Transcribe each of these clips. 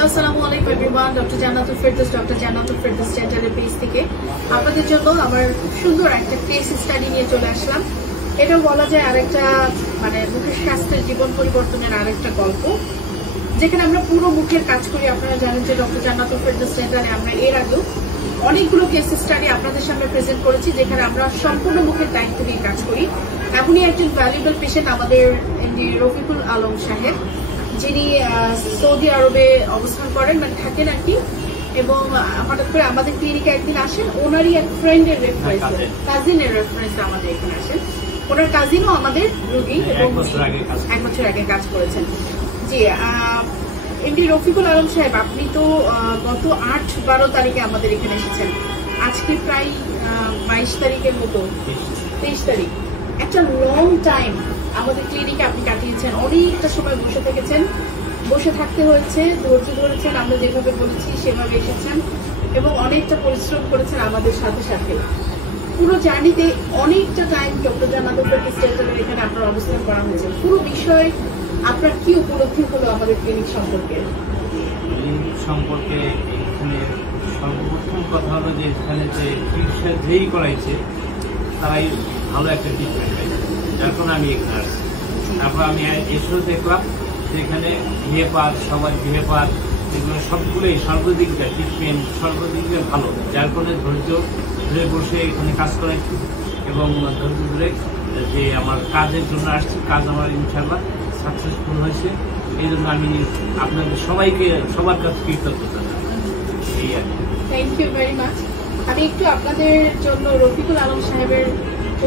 Hello, আসসালামু আলাইকুম everyone. Doctor Jannatul Ferdous চ্যানেলের পেজ থেকে আপনাদের জন্য আমার খুব সুন্দর একটা কেস স্টাডি নিয়ে চলে আসলাম। এটা বলা যায় আরেকটা মুখের স্বাস্থ্যের জীবন পরিবর্তনের আরেকটা গল্প, যেখানে আমরা পুরো মুখের কাজ করি। আপনারা জানেন যে ডক্টর জান্নাতুল ফেরদৌস চ্যানেলে আমরা এর আগেও অনেকগুলো কেস স্টাডি আপনাদের সামনে প্রেজেন্ট করেছি, যেখানে আমরা সম্পূর্ণ মুখের দায়িত্ব নিয়ে কাজ করি। এমনই একজন ভ্যালুয়েবল পেশেন্ট আমাদের এমডি রফিকুল আলম সাহেব, যিনি সৌদি আরবে অবস্থান করেন, থাকেন আর কি। এবং হঠাৎ করে আমাদের ক্লিনিকে একদিন আসেন, ওনারই এক ফ্রেন্ডের রেফারেন্স, কাজিনের রেফারেন্স আমাদের এখানে আসেন। ওনার কাজিনও আমাদের রোগী এবং 1 বছর আগে কাজ করেছেন। জি, এমডি রফিকুল আলম সাহেব, আপনি তো গত 8-12 তারিখে আমাদের এখানে এসেছেন। আজকে প্রায় 22 তারিখের মতো, 23 তারিখ। একটা লং টাইম আমাদের ক্লিনিকে আপনি কাটিয়েছেন, অনেকটা সময় বসে থেকেছেন, বসে থাকতে হয়েছে, ধৈর্য ধরেছেন, আমরা যেভাবে বলেছি সেভাবে এসেছেন এবং অনেকটা পরিশ্রম করেছেন আমাদের সাথে সাথে। পুরো জার্নিতে অনেকটা টাইম ডক্টর জান্নাতুল ফেরদৌস চ্যানেলের এখানে আপনার অবস্থান করা হয়েছে। পুরো বিষয় আপনার কি উপলব্ধি হলো আমাদের ক্লিনিক সম্পর্কে? এখানে সর্বপ্রথম কথা হলো যে এখানে যে চিকিৎসা যেই করাইছে তারাই ভালো একটা ট্রিটমেন্ট পাইছে, যার কারণে আমি এখানে আসছি। তারপর আমি এসেও দেখলাম যে এখানে সবার বিহেভিয়ার এগুলো সবগুলোই সর্বদিক দিয়ে ট্রিটমেন্ট সর্বদিক দিয়ে ভালো, যার কারণে ধৈর্য ধরে বসে এখানে কাজ করাইছি এবং ধৈর্য ধরে যে আমার কাজের জন্য আসছি, কাজ আমার ইনশাআল্লাহ সাকসেসফুল হয়েছে। এই জন্য আমি আপনাদের সবাইকে সবার কাছে কৃতজ্ঞতা এই আর কি। Thank you very much. আমি একটু আপনাদের জন্য রফিকুল আলম সাহেবের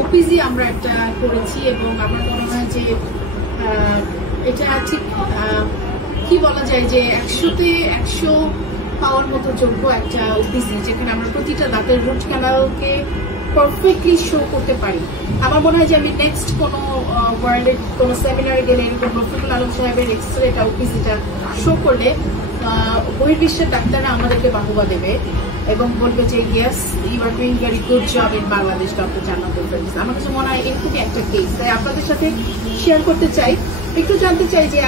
ওপিজি আমরা একটা করেছি এবং আমার মনে হয় যে এটা ঠিক কি বলা যায় যে 100-তে 100 পাওয়ার মতো যোগ্য একটা ওপিজি, যেখানে আমরা প্রতিটা দাঁতের রুট ক্যানালকে পারফেক্টলি শো করতে পারি। আমার মনে হয় যে আমি নেক্সট কোনো ওয়ার্ল্ডের কোনো সেমিনারে গেলে এরকম রফিকুল আলম সাহেবের এক্সরেটা ওপিজিটা শো করলে বহির্বিশ্বের ডাক্তাররা আমাদেরকে বাহবা দেবে এবং বলবে যে yes, you are doing very good job in Bangladesh doctor Jannatul Ferdous. আমার কাছে মনে হয় এরকমই একটা কেস, তাই আপনাদের সাথে শেয়ার করতে চাই। একটু জানতে চাই যে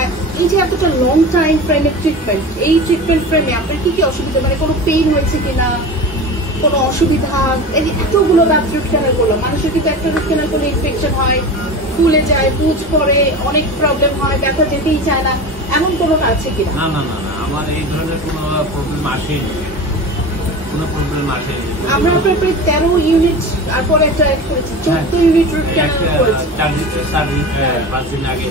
এই যে এতটা লং টাইম ফ্রেমের ট্রিটমেন্ট, এই ট্রিটমেন্ট ফ্রেমে আপনার কি কি অসুবিধা, কোনো পেইন হয়েছে কিনা, কোনো অসুবিধা? এই যে এতগুলো দাঁত রুট ক্যানাল করলো, মানুষের কিন্তু একটা রুট ক্যানাল করলে ইনফেকশন হয়, ফুলে যায়, পুজ পড়ে, অনেক প্রবলেম হয়, ব্যথা যেতেই চায় না, এমন কোনো আছে কিনা? না না না না, আমার এই ধরনের কোনো প্রবলেম আসেনি, কোনো প্রবলেম আসেনি। আমরা প্রায় 13 ইউনিট আর পরে একটা 14 ইউনিট রুট ক্যানাল করেছি 5 দিন আগে।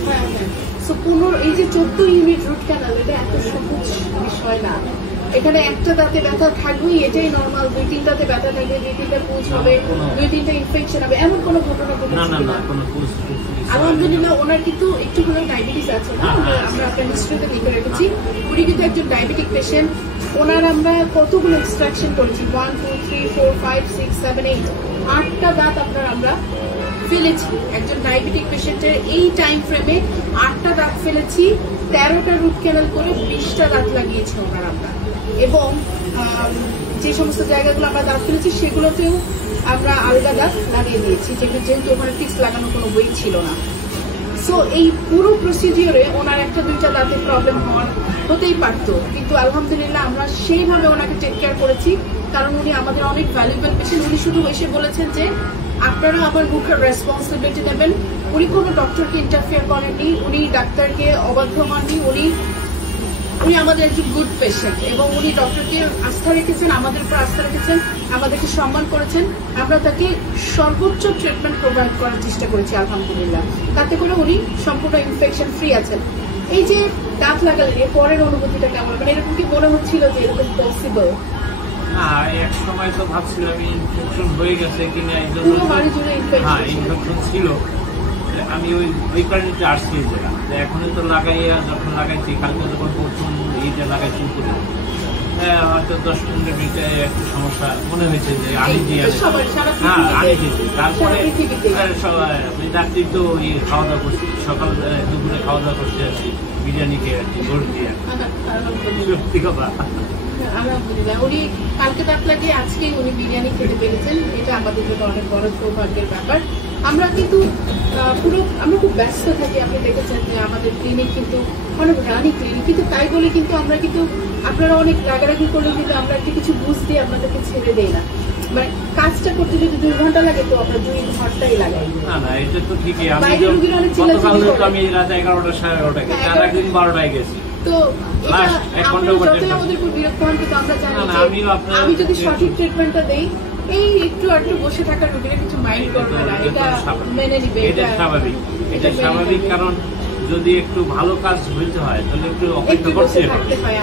এই যে 14 ইউনিট রুট ক্যানাল, এটা এত সহজ বিষয় না। এখানে একটা দাঁতে ব্যথা থাকবেই, এটাই নর্মাল। 2-3টাতে ব্যথা থাকবে, 2-3টা পুজ হবে, 2-3টা ইনফেকশন হবে, এমন কোনো ঘটনা ঘটেছে না? আলহামদুলিল্লাহ। ওনার কিন্তু একটু হলেও ডায়াবেটিস আছে না, আমরা আপনার হিস্ট্রিতে লিখে রেখেছি। উনি কিন্তু একজন ডায়াবেটিক পেশেন্ট। ওনার আমরা কতগুলো এক্সট্রাকশন করেছি, 1, 2, 3, 4, 5, 6, 7, 8, 8টা দাঁত আমরা ফেলেছি। একজন ডায়াবেটিক পেশেন্টের এই টাইম ফ্রেমে 8টা দাঁত ফেলেছি, 13টা রুট ক্যানাল করে 20টা দাঁত লাগিয়েছি ওনার আমরা। এবং যে সমস্ত জায়গাগুলো আমরা দাঁত ফেলেছি সেগুলোতেও আমরা আলগা দাঁত লাগিয়ে দিয়েছি, যেহেতু ওখানে ফিক্স লাগানোর কোনো বই ছিল না। সো এই পুরো প্রসিডিওরে ওনার 1-2টা দাঁতে প্রবলেম হতেই পারতো, কিন্তু আলহামদুলিল্লাহ আমরা সেইভাবে ওনাকে টেক কেয়ার করেছি, কারণ উনি আমাদের অনেক ভ্যালুয়েবল পেশেন্ট। উনি শুধু এসে বলেছেন যে আপনারা আমার মুখের রেসপন্সিবিলিটি নেবেন। উনি কোনো ডক্টরকে ইন্টারফেয়ার করেননি, উনি ডাক্তারকে অবাধ্য হননি, উনি আমাদের একজন গুড পেশেন্ট এবং উনি ডক্টরকে আস্থা রেখেছেন, আমাদের উপর আস্থা রেখেছেন, আমাদেরকে সম্মান করেছেন। আমরা তাকে সর্বোচ্চ ট্রিটমেন্ট প্রোভাইড করার চেষ্টা করেছি আলহামদুলিল্লাহ। তাতে করে উনি সম্পূর্ণ ইনফেকশন ফ্রি আছেন। এই যে দাঁত লাগালেন, এর পরের অনুভূতিটা কেমন? এরকম কি মনে হচ্ছিল যে এরকম পসিবল? এক সময় তো ভাবছিলাম আমি ইনফেকশন হয়ে গেছে কিনা, ইনফেকশন ছিল। আমি ওই কারণে আসছি, এখনই তো লাগাইয়া যখন লাগাইছি, কালকে যখন প্রথম এইটা লাগাইছি করে হয়তো 10-15 মিনিটে একটু সমস্যা মনে হয়েছে যে আমি দিয়ে তারপরে রাত্রি তো খাওয়া দাওয়া করছি, সকাল দুপুরে খাওয়া দাওয়া করতে আসছি বিরিয়ানি খেয়ে আসছি ভোর দিয়ে। সত্যি কথা, আলহামদুলিল্লাহ উনি কালকে দাঁত লাগিয়ে আজকেই উনি বিরিয়ানি খেতে পেরেছেন, এটা আমাদের জন্য অনেক বড় সৌভাগ্যের ব্যাপার। আমরা কিন্তু আমরা খুব ব্যস্ত থাকি, আপনি দেখেছেন যে আমাদের ক্লিনিক কিন্তু অনেক রানি ক্লিনিক, কিন্তু তাই বলে কিন্তু আমরা কিন্তু আপনারা অনেক রাগারাগি করলেও কিন্তু আমরা একটা কিছু বুঝতে আপনাদেরকে ছেড়ে দেই না। মানে কাজটা করতে যদি 2 ঘন্টা লাগে তো আমরা 2 ঘন্টাই লাগাই। না না, এটা তো ঠিকই। বাইরের রোগীর অনেক আমি রাত 11টা 11:30 গেছি, আর একদিন 12টায় গেছি। তো আমাদের খুব বিরক্ত হন, কিন্তু আমরা জানি আমি যদি সঠিক ট্রিটমেন্টটা দেই এই একটু আধটু বসে থাকার রোগীরা কিছু মাইন্ড করবে না, এটা মেনে নিবে। এটা স্বাভাবিক, এটা স্বাভাবিক। কারণ যদি একটু ভালো কাজ হইতে হয় তাহলে একটু অপেক্ষা করতে হয়।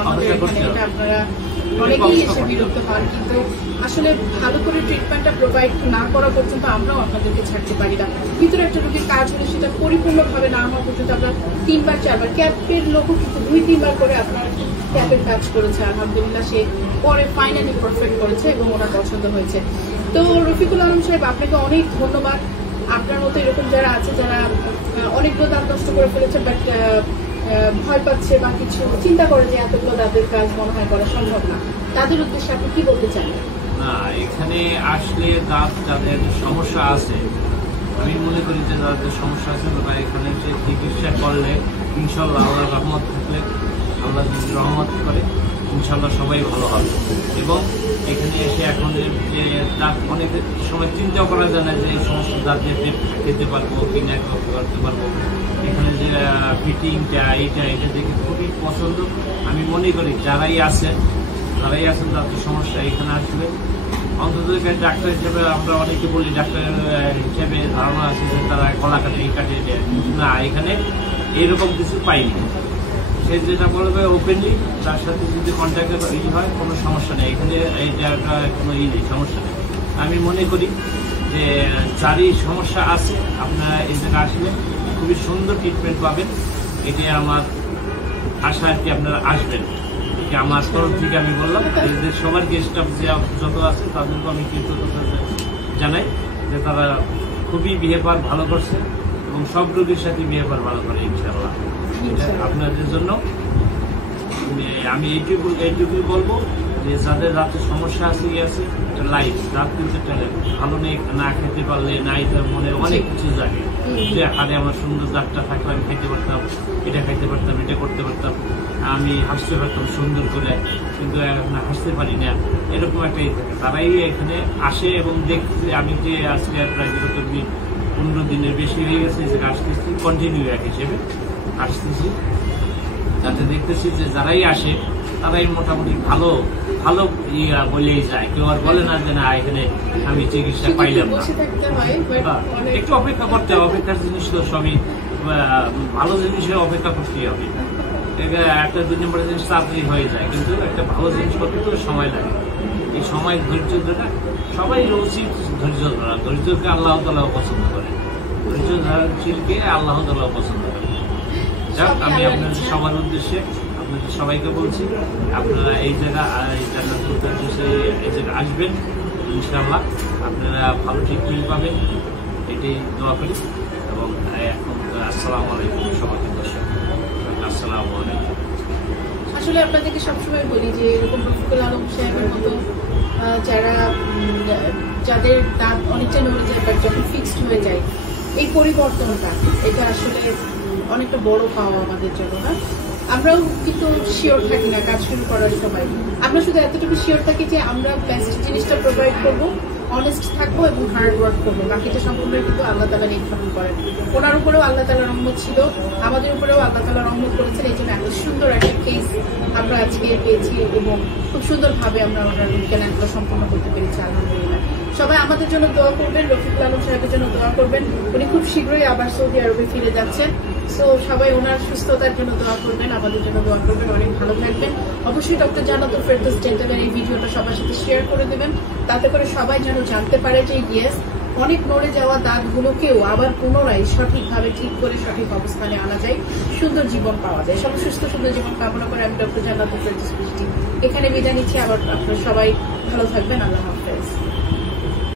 আপনারা অনেকেই এসে বিরক্ত হন, কিন্তু আসলে ভালো করে ট্রিটমেন্টটা প্রোভাইড না করা পর্যন্ত আমরাও আপনাদেরকে ছাড়তে পারি না। ভিতরে একটা রোগীর কাজ হলে সেটা পরিপূর্ণভাবে না হওয়া পর্যন্ত আমরা 3 বার 4 বার, ক্যাপের লোকও কিন্তু 2-3 বার করে আপনার ক্যাপের কাজ করেছে, আলহামদুলিল্লাহ সে পরে ফাইনালি পারফেক্ট করেছে এবং ওনার পছন্দ হয়েছে। তো রফিকুল আলম সাহেব, আপনাকে অনেক ধন্যবাদ। আপনার মতো এরকম যারা আছে, যারা অনেকগুলো দাঁত নষ্ট করে ফেলেছে বাট ভয় পাচ্ছে বা কিছু চিন্তা করে যে এতগুলো দাঁতের কাজ মনে হয় করা সম্ভব না, তাদের উদ্দেশ্যে আপনি কি বলতে চান? না, এখানে আসলে দাঁত যাদের সমস্যা আছে, আমি মনে করি যে যাদের সমস্যা আছে তারা এখানে যে চিকিৎসা করলে ইনশাল্লাহ আল্লাহ রহমত থাকলে, আল্লাহ যদি রহমত করে ইনশাল্লাহ সবাই ভালো হবে। এবং এখানে এসে এখন যে দাঁত অনেক সময় চিন্তাও করা যায় না যে এই সমস্ত দাঁত দিয়ে খেতে পারবো কিনা, করতে পারবো। এখানে যে ফিটিংটা এটা দেখে খুবই পছন্দ। আমি মনে করি যারাই আছেন তাদের সমস্যা এখানে আসবে। অন্তত ডাক্তার হিসেবে আমরা অনেকে বলি, ডাক্তার হিসেবে ধারণা আছে যে তারা গলা কাটে না, এখানে এরকম কিছু পাইনি। সে যেটা বলবে ওপেনলি, তার সাথে যদি কন্ট্যাক্টে হয় কোনো সমস্যা নেই, এখানে এইটা কোনো নেই, সমস্যা নেই। আমি মনে করি যে যারই সমস্যা আছে আপনারা এই জায়গায় আসলে খুবই সুন্দর ট্রিটমেন্ট পাবেন। এটি আমার আশা আর কি, আপনারা আসবেন। আমার তরফ থেকে আমি বললাম এদের সবার গেস্ট যত আছে তাদেরকে আমি কৃতজ্ঞতা জানাই যে তারা খুবই বিহেভিয়ার ভালো করছে এবং সব রোগীর সাথে বিহেভিয়ার ভালো করে ইনশাআল্লাহ। আপনাদের জন্য আমি এইটুকুই বলবো যে যাদের রাতের সমস্যা আছে লাইফ রাত কিন্তু ভালো নেই, না খেতে পারলে নাই, তার মনে অনেক কিছু জাগে যে আরে আমার সুন্দর দাঁতটা থাকলে আমি খেতে পারতাম, এটা খাইতে পারতাম, এটা করতে পারতাম, আমি হাসতে পারতাম সুন্দর করে, কিন্তু এখন হাসতে পারি না, এরকম একটা থাকে। তারাই এখানে আসে এবং দেখছে। আমি যে আজকে প্রায় 15 দিনের বেশি হয়ে গেছে যে আসতেছি, কন্টিনিউ এক হিসেবে আসতেছি, যাতে দেখতেছি যে যারাই আসে তারাই মোটামুটি ভালো ভালো বলেই যায়। কেউ আর বলে না যে না এখানে আমি চিকিৎসা পাইলাম না। একটু অপেক্ষা করতে হবে, অপেক্ষার জিনিস তো সবই ভালো জিনিসের অপেক্ষা করতেই হবে। একটা 2 নম্বরের জিনিস তাড়াতাড়ি হয়ে যায়, কিন্তু একটা ভালো জিনিস করতে তো সময় লাগে। এই সময় ধৈর্য ধরা সবাই উচিত, ধৈর্য ধরা। ধৈর্যকে আল্লাহ তাআলা পছন্দ করে, ধৈর্য ধরাশীলকে আল্লাহ তাআলা পছন্দ করে। যাক, আমি আপনাদের সবার উদ্দেশ্যে আপনাদের সবাইকে বলছি আপনারা এই জায়গা আসবেন ইনশাআল্লাহ, আপনারা ভালো ট্রিটমেন্ট পাবেন, এটাই দোয়া করি। এবং এখন আসসালামু আলাইকুম সবাইকে, দর্শক আসসালামু আলাইকুম। আসলে আপনাদেরকে সবসময় বলি যে এরকম রফিকুল আলম সাহেবের মতো যাদের দাঁত অনেকটা নড়ে যায় বাট যখন ফিক্সড হয়ে যায়, এই পরিবর্তনটা এটা আসলে অনেকটা বড় পাওয়া আমাদের জন্য। না, আমরাও কিন্তু শিওর থাকি না কাজ শুরু করার সময়, আমরা শুধু এতটুকু শিওর থাকি যে আমরা বেস্ট জিনিসটা প্রোভাইড করবো, অনেস্ট থাকবো এবং হার্ড ওয়ার্ক করবো। বাকিটা সম্পূর্ণ কিন্তু আল্লাহ তাআলা নির্ধারণ করেন। ওনার উপরেও আল্লাহ তাআলার রহমত ছিল, আমাদের উপরেও আল্লাহ তাআলা রহমত করেছেন। এই জন্য এত সুন্দর একটা কেস আমরা আজকে পেয়েছি এবং খুব সুন্দরভাবে আমরা ওনার ক্যানেলগুলো সম্পূর্ণ করতে পেরেছি, আলহামদুলিল্লাহ। সবাই আমাদের জন্য দোয়া করবেন, রফিকুল আলম সাহেবের জন্য দোয়া করবেন। উনি খুব শীঘ্রই আবার সৌদি আরবে ফিরে যাচ্ছেন। সো সবাই ওনার সুস্থতার জন্য দোয়া করবেন, আমাদের জন্য দোয়া করবেন। অনেক ভালো থাকবেন। অবশ্যই ডক্টর জান্নাতুল ফেরদৌস ডেন্টালের এই ভিডিওটা সবার সাথে শেয়ার করে দেবেন, তাতে করে সবাই যেন জানতে পারে যে ইয়েস, অনেক নড়ে যাওয়া দাঁতগুলোকেও আবার পুনরায় সঠিকভাবে ঠিক করে সঠিক অবস্থানে আনা যায়, সুন্দর জীবন পাওয়া যায়। সবাই সুস্থ সুন্দর জীবন কামনা করে আমি ডক্টর জান্নাতুল ফেরদৌস এখানে বিদায় নিচ্ছি। আবার আপনারা সবাই ভালো থাকবেন। আল্লাহ হাফেজ।